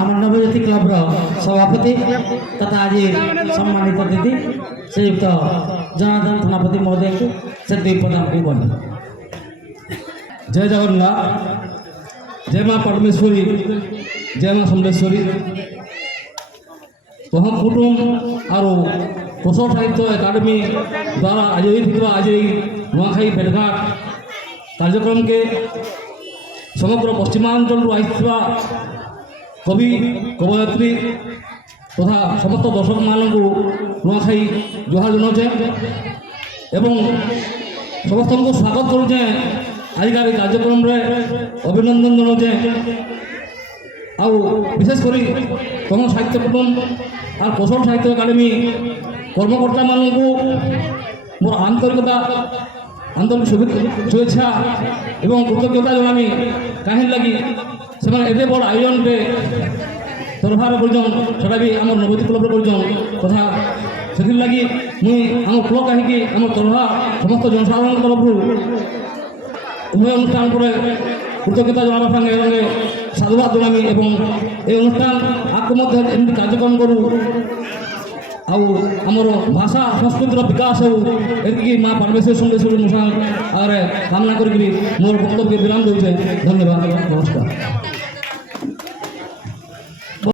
আমার নবজ্যোতি ক্লবর সভাপতি তথা আজ সম্মানিত দিদি শ্রীযুক্ত জনার্দন থানাপতি মহোদয়কে से दुई प्रदान को बोल। जय जगन्नाथ, जय माँ परमेश्वरी, जय माँ समलेश्वरी। तो हम कुटुंब और कोशल साहित्य एकाडेमी द्वारा आयोजित आज नुआखाई भेटघाट कार्यक्रम के समग्र पश्चिमांचल आईथिबा कवि कवयत्री तथा समस्त दर्शक मानू नुआखाई जुहार जनाऊे एवं समस्त को स्वागत करुचे आजिकार कार्यक्रम रे अभिनंदन जनाऊे आउ विशेषकर कम साहित्य कुटुंब और कौशल साहित्य एकाडेमी कर्मकर्ता मानू मोर आंतरिकता आंतरिक शुभेच्छा एवं कृतज्ञता जनामी कहीं लगी से एते बड़ आयोजन पे तरफार करटा भी आम नवज्योति क्लब तथा से लगी मुई आम क्लब कहीं आम तरफा समस्त जनसाधारण तरफ उभय अनुष्ठान पर कृतज्ञता जाना संगे साधुवाद जनामी एवं ये अनुष्ठान आगे एमती कार्यक्रम करूँ आमर भाषा संस्कृतिर विकास हो एति माँ परमेश्वरी समलेश्वरी मुसा कामना करी मोर वक्तव्य विराम दूचे। धन्यवाद, नमस्कार।